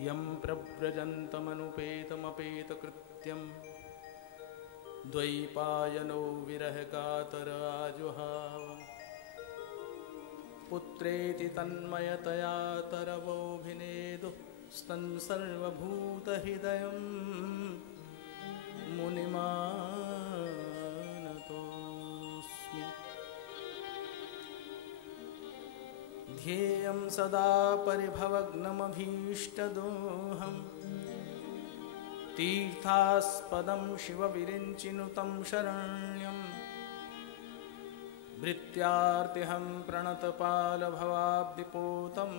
यं प्रव्रजन्तमनुपेतमपेतकृत्यं द्वैपायनो विरहकातर आजुहाव पुत्रेति तन्मयतया तरवोऽभिनेदुः स्तन् सर्वभूतहृदयं मुनिमानतोऽस्मि। ध्येयं सदा परिभवग्नमभीष्टदोहं तीर्थास्पदं शिवविरिञ्चिनुतं शरण्यं भृत्यार्तिहं प्रणतपालभवाब्धिपोतं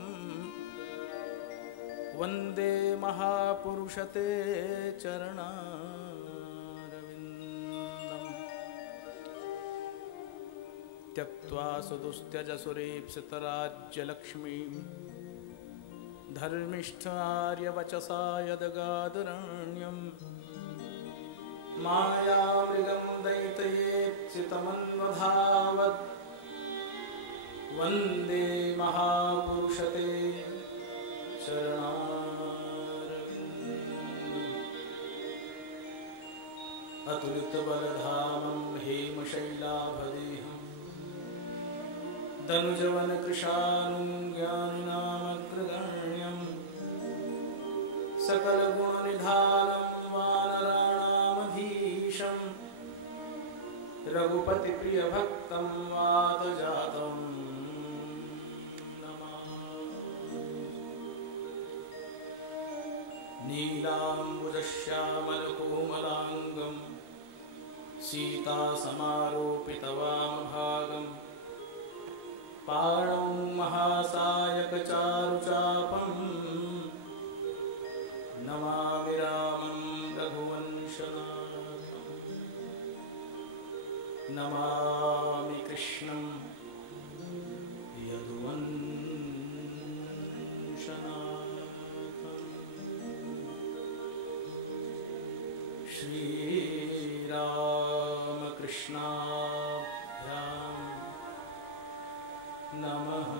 वन्दे महापुरुषते चरणारविन्दम्। त्यक्त्वा सुदुस्त्यजसुरेप्सितराज्यलक्ष्मीं धर्मिष्ठ आर्यवचसा यदगादरण्यं मायामृगं दैतयेप्सितमन्वधावत् वन्दे महापुरुषते चरणारविन्दम्। अतुलितबलधामं हेमशैलाभदेहं दनुजवनकृशानुं ज्ञानिनामग्रगण्यं सकलगुणनिधानं वानराणामधीशं रघुपतिप्रियभक्तं वातजातं नीलाम्बुजश्यामलकोमलाङ्गं सीतासमारोपितवामभागं पाणौ महासायकचारुचापं नमामि रामं रघुवंशनाथं। नमामि कृष्णं यदुवंशनाथम्। श्रीरामकृष्णाभ्यां नमः।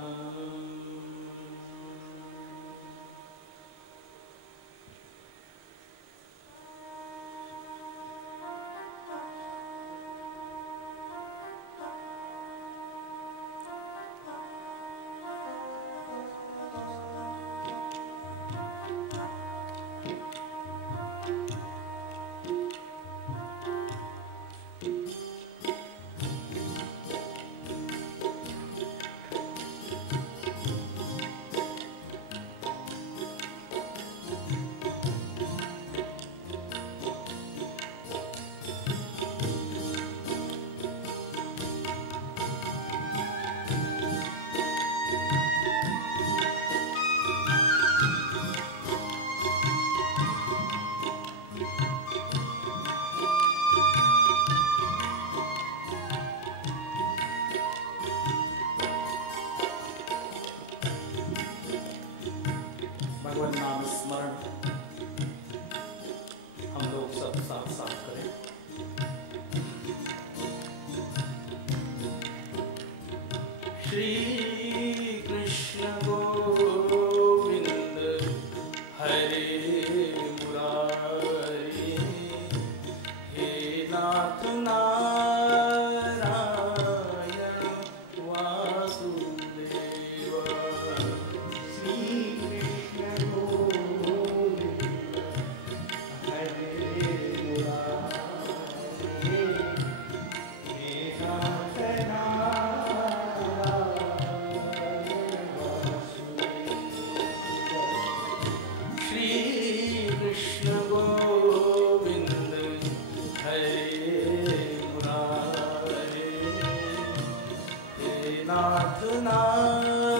भगवान नाम स्मरण हम लोग सब साथ साथ करें। श्री कृष्ण गोविंद हरे मुरारी, हे नाथ नारायण वासुदेव। श्री नाथ नारायण वासुदेव। श्री कृष्ण गोविंद हरे मुरारी, हे नाथ नारायण वासुदेव।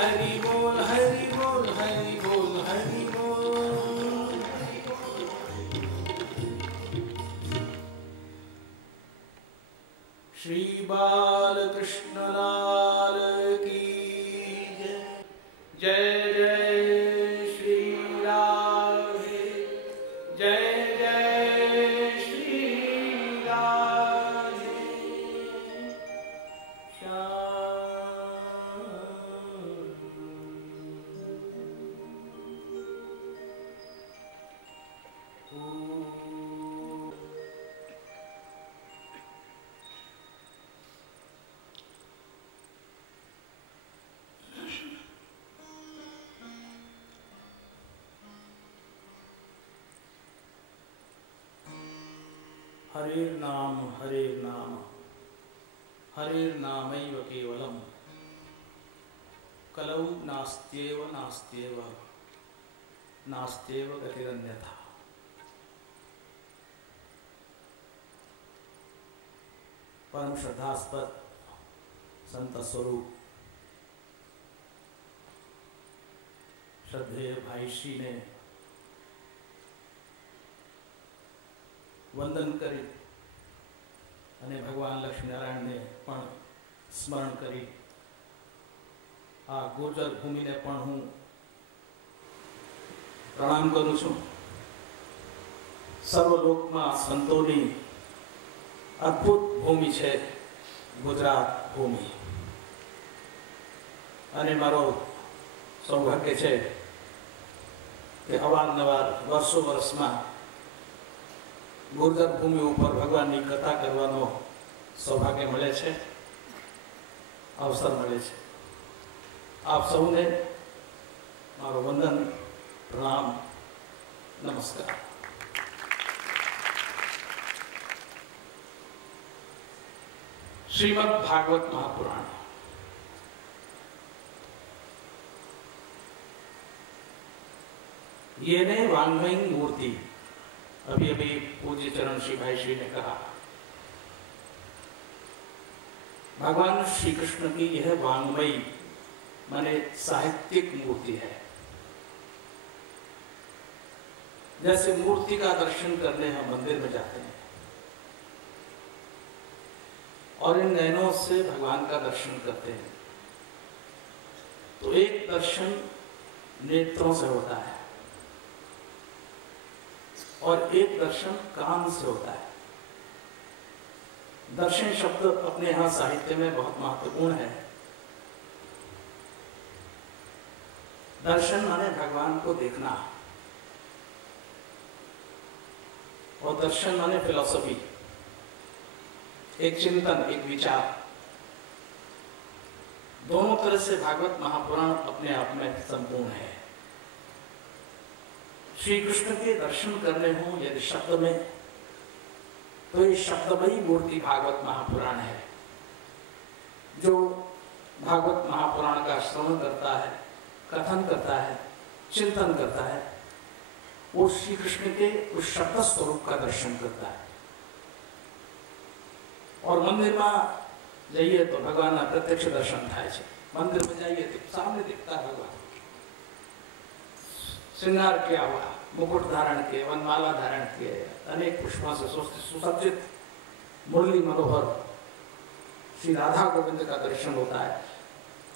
हरि बोल हरि बोल हरि बोल हरि बोल। श्री बालकृष्ण लाल की जय। जय जय श्री राधे, जय जय श्री राधे श्याम। हरेर् नाम हरेर् नाम हरेर् नामैव केवलम् कलौ नास्त्येव नास्त्येव नास्त्येव गतिरन्यथा। परम श्रद्धास्पद संत स्वरूप श्रद्धेय भाई श्री ने वंदन करी અને ભગવાન લક્ષ્મીનારાયણને પણ સ્મરણ કરી આ ગુર્જર ભૂમિને પણ હું પ્રણામ કરું છું। સર્વલોકમાં સંતોની અદ્ભુત ભૂમિ છે ગુજરાત ભૂમિ, અને મારો સૌભાગ્ય છે કે અવારનવાર વર્ષો વર્ષમાં ગુર્જર ભૂમિ ઉપર ભગવાનની કથા કરવાનો સૌભાગ્ય મળે છે, અવસર મળે છે। આપ સૌને મારો વંદન, પ્રણામ, નમસ્કાર। श्रीमद् भागवत महापुराण ये ने वांग्मयी मूर्ति, अभी अभी पूज्य चरण श्री भाई श्री ने कहा, भगवान श्री कृष्ण की यह वांग्मयी माने साहित्यिक मूर्ति है। जैसे मूर्ति का दर्शन करने हम मंदिर में जाते हैं और इन नयनों से भगवान का दर्शन करते हैं, तो एक दर्शन नेत्रों से होता है और एक दर्शन कान से होता है। दर्शन शब्द अपने यहाँ साहित्य में बहुत महत्वपूर्ण है। दर्शन माने भगवान को देखना, और दर्शन माने फिलॉसफी, एक चिंतन, एक विचार। दोनों तरह से भागवत महापुराण अपने आप में संपूर्ण है। श्री कृष्ण के दर्शन करने हों यदि शब्द में, तो ये शब्दमयी मूर्ति भागवत महापुराण है। जो भागवत महापुराण का श्रवण करता है, कथन करता है, चिंतन करता है, वो श्री कृष्ण के उस शब्द स्वरूप का दर्शन करता है। और मंदिर में जाइए तो भगवान ना प्रत्यक्ष दर्शन थाय छे। मंदिर में जाइए तो सामने दिखता है भगवान, श्रृंगार किया हुआ, मुकुट धारण किए, वनमाला धारण किए, अनेक पुष्पों से सुसज्जित मुरली मनोहर श्री राधा गोविंद का दर्शन होता है।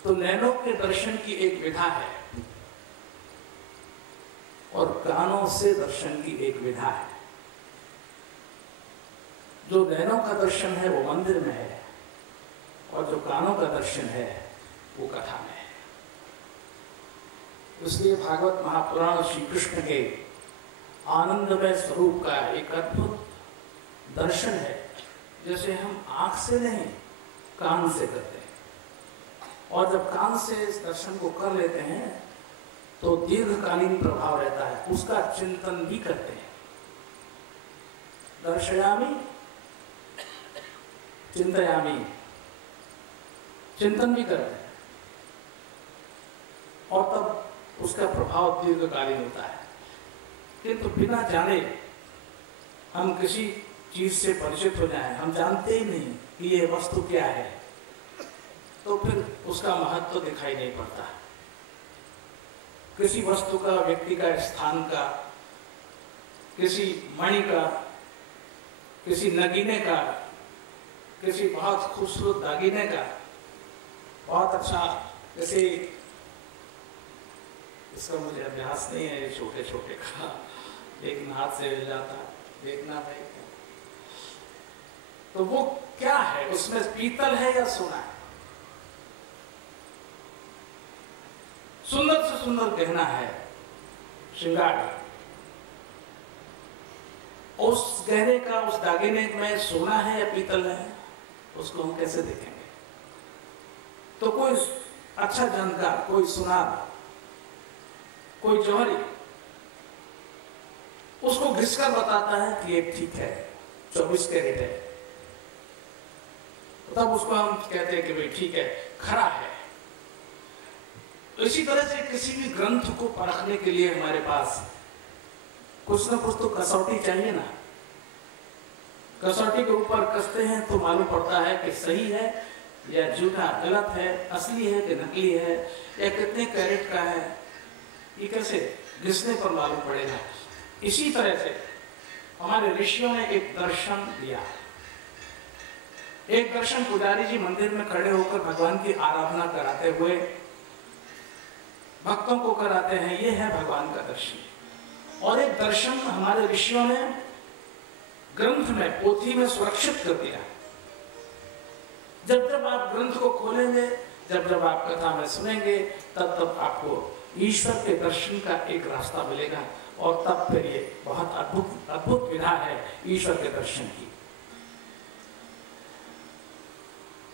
तो नैनों के दर्शन की एक विधा है और कानों से दर्शन की एक विधा है। जो नैनों का दर्शन है वो मंदिर में है, और जो कानों का दर्शन है वो कथा में है। इसलिए भागवत महापुराण श्री कृष्ण के आनंदमय स्वरूप का एक अद्भुत दर्शन है, जैसे हम आंख से नहीं कान से करते हैं। और जब कान से इस दर्शन को कर लेते हैं तो दीर्घकालीन प्रभाव रहता है, उसका चिंतन भी करते हैं। दर्शयामि चिंतयामि, चिंतन भी करते हैं, और तब उसका प्रभाव दीर्घकालीन होता है। किंतु बिना जाने हम किसी चीज से परिचित हो जाएं, हम जानते ही नहीं कि ये वस्तु क्या है, तो फिर उसका महत्व दिखाई नहीं पड़ता। किसी वस्तु का, व्यक्ति का, स्थान का, किसी मणि का, किसी नगीने का, किसी बहुत खूबसूरत दागीने का, बहुत अच्छा, जैसे इसका मुझे अभ्यास नहीं है छोटे छोटे का, लेकिन हाथ से हिल जाता, देखना भाई। तो वो क्या है, उसमें पीतल है या सोना है? सुंदर से सुंदर गहना है, श्रृंगार है, उस गहने का, उस दागिने में सोना है या पीतल है, उसको हम कैसे देखेंगे? तो कोई अच्छा जानकार, कोई सुनार, कोई जौहरी उसको घिसकर बताता है कि ये ठीक है, 24 कैरेट है, तब उसको हम कहते हैं कि भाई ठीक है, खरा है। तो इसी तरह से किसी भी ग्रंथ को परखने के लिए हमारे पास कुछ ना कुछ तो कसौटी चाहिए ना। कसौटी के ऊपर कसते हैं तो मालूम पड़ता है कि सही है या झूठा, गलत है, असली है कि नकली है, या कितने कैरेट का है, ये कैसे घिसने पर मालूम पड़ेगा। इसी तरह से हमारे ऋषियों ने एक दर्शन दिया। एक दर्शन पुजारी जी मंदिर में खड़े होकर भगवान की आराधना कराते हुए भक्तों को कराते हैं, ये है भगवान का दर्शन। और एक दर्शन हमारे ऋषियों ने ग्रंथ में, पोथी में सुरक्षित कर दिया। जब जब आप ग्रंथ को खोलेंगे, जब जब आप कथा में सुनेंगे, तब तब आपको ईश्वर के दर्शन का एक रास्ता मिलेगा। और तब फिर ये बहुत अद्भुत अद्भुत विधा है ईश्वर के दर्शन की।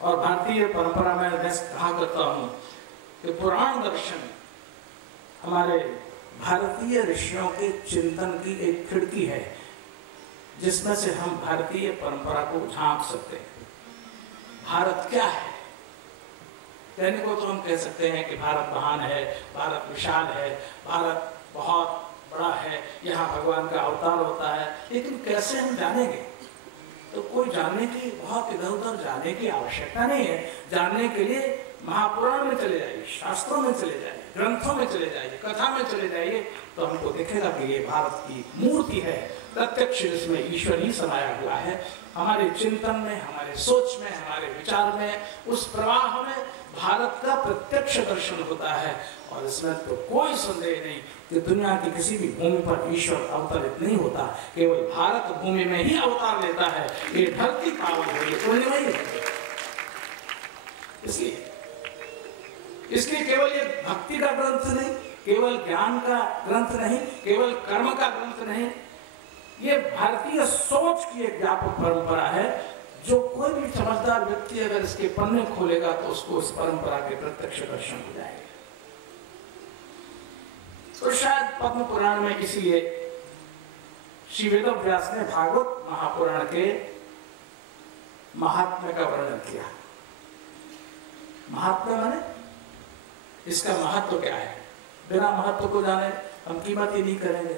और भारतीय परंपरा में मैं कहा करता हूं कि पुराण दर्शन हमारे भारतीय ऋषियों के चिंतन की एक खिड़की है, जिसमें से हम भारतीय परंपरा को झांक सकते हैं। भारत क्या है? कहने को तो हम कह सकते हैं कि भारत महान है, भारत विशाल है, भारत बहुत बड़ा है, यहाँ भगवान का अवतार होता है, लेकिन कैसे हम जानेंगे? तो कोई जानने की, बहुत इधर उधर जाने की आवश्यकता नहीं है। जानने के लिए महापुराण में चले जाइए, शास्त्रों में चले जाइए, ग्रंथों में चले जाइए, कथा में चले जाइए, तो हमको दिखेगा कि ये भारत की मूर्ति है, प्रत्यक्ष इसमें ईश्वर ही समाया हुआ है। हमारे चिंतन में, हमारे सोच में, हमारे विचार में, उस प्रवाह में भारत का प्रत्यक्ष दर्शन होता है। और इसमें तो कोई संदेह नहीं कि दुनिया की किसी भी भूमि पर ईश्वर अवतरित नहीं होता, केवल भारत भूमि में ही अवतार लेता है। ये धरती पावन है, ये पुण्यमयी है। इसलिए केवल ये भक्ति का ग्रंथ नहीं, केवल ज्ञान का ग्रंथ नहीं, केवल कर्म का ग्रंथ नहीं, ये भारतीय सोच की एक व्यापक परंपरा है। जो कोई भी समझदार व्यक्ति अगर इसके पन्ने खोलेगा तो उसको इस परंपरा के प्रत्यक्ष दर्शन हो जाएंगे। तो शायद पद्म पुराण में इसलिए श्री वेदव्यास ने भागवत महापुराण के महात्म्य का वर्णन किया। महात्म्य माने इसका महत्व क्या है? बिना महत्व को जाने हम कीमत ही नहीं करेंगे।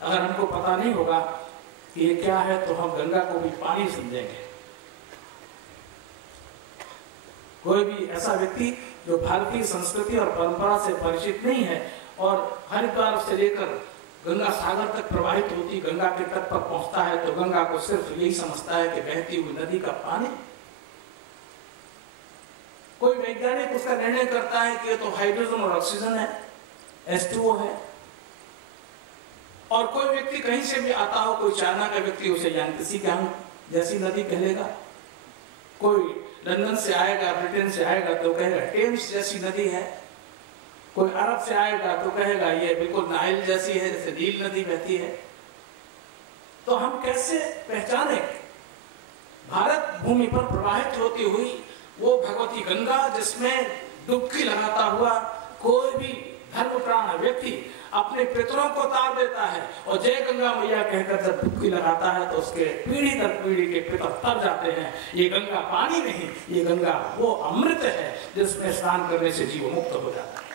अगर हमको पता नहीं होगा कि ये क्या है तो हम गंगा को भी पानी समझेंगे। कोई भी ऐसा व्यक्ति जो भारतीय संस्कृति और परंपरा से परिचित नहीं है और हरिद्वार से लेकर गंगा सागर तक प्रवाहित होती गंगा के तट पर पहुंचता है तो गंगा को सिर्फ यही समझता है कि बहती हुई नदी का पानी। कोई वैज्ञानिक उसका निर्णय करता है कि ये तो हाइड्रोजन और ऑक्सीजन है, H2O है। और कोई व्यक्ति कहीं से भी आता हो, कोई चाइना का व्यक्ति उसे यांत्रिकी जैसी नदी कहेगा, कोई लंदन से आएगा, ब्रिटेन से आएगा तो कहेगा टेम्स जैसी नदी है, कोई अरब से आएगा तो कहेगा ये बिल्कुल नाइल जैसी है, जैसे नील नदी बहती है। तो हम कैसे पहचाने भारत भूमि पर प्रवाहित होती हुई वो भगवती गंगा जिसमें डुबकी लगाता हुआ कोई भी धर्मप्राण व्यक्ति अपने पितरों को तार देता है और जय गंगा मैया कहकर जब डुबकी लगाता है तो उसके पीढ़ी दर पीढ़ी के पितर तर जाते हैं। ये गंगा पानी नहीं, ये गंगा वो अमृत है जिसमें स्नान करने से जीव मुक्त हो जाता है।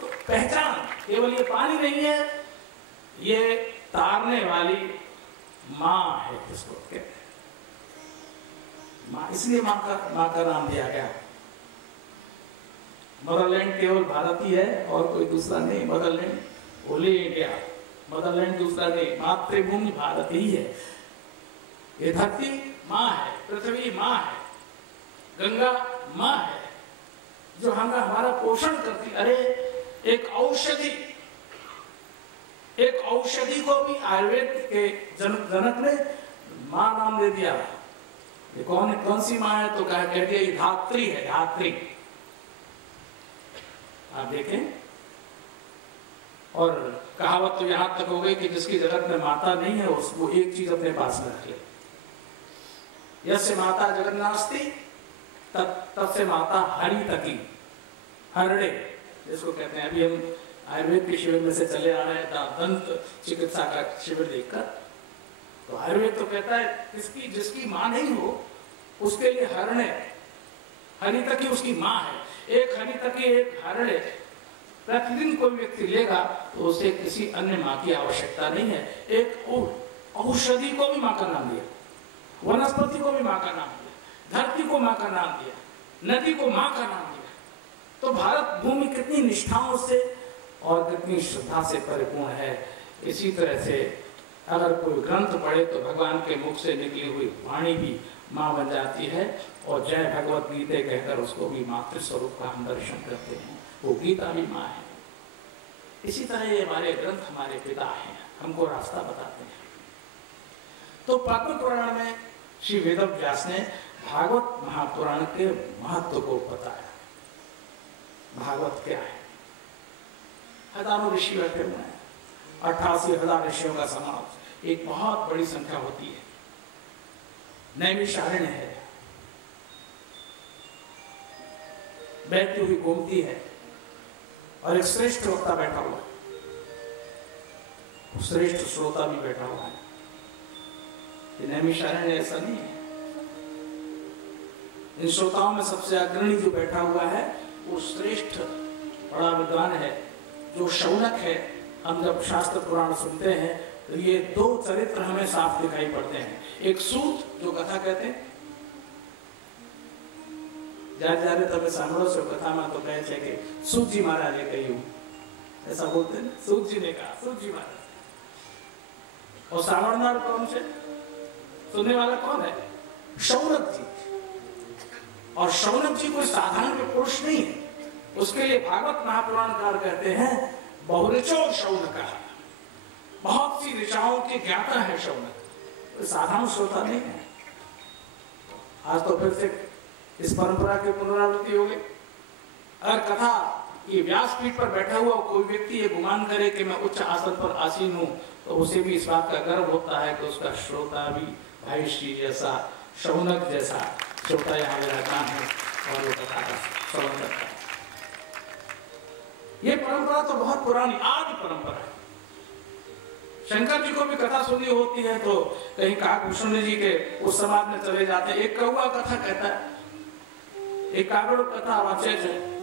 तो पहचान केवल ये पानी नहीं है, ये तारने वाली माँ है जिसको कहते हैं माँ, इसलिए माँ का नाम दिया गया। मदरलैंड केवल भारत ही है और कोई दूसरा नहीं। मदरलैंड होली इंडिया, मदरलैंड दूसरा नहीं, मातृभूमि भारत ही है। ये धरती माँ है, पृथ्वी माँ है, गंगा माँ है जो हमारा पोषण करती। अरे एक औषधि को भी आयुर्वेद के जनक ने माँ नाम दे दिया। ये कौन सी माँ है? तो कह दिया ये धात्री है, धात्री। आप देखें, और कहावत तो यहां तक हो गई कि जिसकी जगत में माता नहीं है उसको एक चीज अपने पास में रख ले। यस्य माता जगत नास्ति तब से माता हरि तकी, हरड़े जिसको कहते हैं। अभी हम आयुर्वेद के शिविर में से चले आ रहे हैं, दंत चिकित्सा का शिविर देखकर, तो आयुर्वेद तो कहता है जिसकी माँ नहीं हो उसके लिए हरणे, हरि तकी उसकी माँ है। एक हरि तकी एक हरणे प्रतिदिन कोई व्यक्ति लेगा तो उसे किसी अन्य माँ की आवश्यकता नहीं है। एक औषधि को भी माँ का नाम दिया, वनस्पति को भी माँ का नाम दिया, धरती को माँ का नाम दिया, नदी को माँ का नाम दिया। तो भारत भूमि कितनी निष्ठाओं से और कितनी श्रद्धा से परिपूर्ण है। इसी तरह से अगर कोई ग्रंथ पढ़े तो भगवान के मुख से निकली हुई वाणी भी माँ बन जाती है, और जय भगवत गीता कहकर उसको भी मातृ स्वरूप का हम दर्शन करते हैं। वो गीता भी माँ है। इसी तरह ये हमारे ग्रंथ हमारे पिता हैं, हमको रास्ता बताते हैं। तो पद्म पुराण में श्री वेदव्यास ने भागवत महापुराण के महत्व को बताया। भागवत क्या है? हजारों ऋषि बैठे हुए हैं, 88,000 ऋषियों का समाज, एक बहुत बड़ी संख्या होती है। नैमिषारण्य है, बैठती हुई गोमती है, और एक श्रेष्ठ वक्ता बैठा हुआ है, श्रेष्ठ श्रोता भी बैठा हुआ है। नैमिषारण्य ऐसा नहीं है। इन श्रोताओं में सबसे अग्रणी जो बैठा हुआ है वो श्रेष्ठ बड़ा विद्वान है, जो शौनक है। हम जब शास्त्र पुराण सुनते हैं तो ये दो चरित्र हमें साफ दिखाई पड़ते हैं। एक सूत जो कथा कहते हैं, जारे तब सांभळो છો कथाમાં तो कहे છે कि सूत जी महाराजे કહ્યું, ऐसा बोलते हैं। सूत जी ने कहा, सूत जी महाराज। और सावरनार कौन से? सुनने वाला कौन है? शौनक जी। और शौनक जी कोई साधारण पुरुष नहीं है। उसके लिए भागवत महापुराणकार कहते हैं बहुऋचो शौनक, बहुत सी ऋचाओं के ज्ञाता है शौनक, कोई साधारण श्रोता नहीं है। आज तो फिर से इस परंपरा की पुनरावृत्ति हो गई। अगर कथा ये व्यासपीठ पर बैठा हुआ कोई व्यक्ति ये गुमान करे कि मैं उच्च आसन पर आसीन हूँ, तो उसे भी इस बात का गर्व होता है कि उसका श्रोता भी भाई श्री जैसा, शौनक जैसा श्रोता यहाँ विराजमान है और वो कथा का श्रवण करता है। ये परंपरा तो बहुत पुरानी आदि परंपरा है। शंकर जी को भी कथा सुनी होती है तो कहीं काकभूषण जी के उस समाज में चले जाते हैं। एक कौआ कथा कहता है, एक कागड़ कथा वाचे है,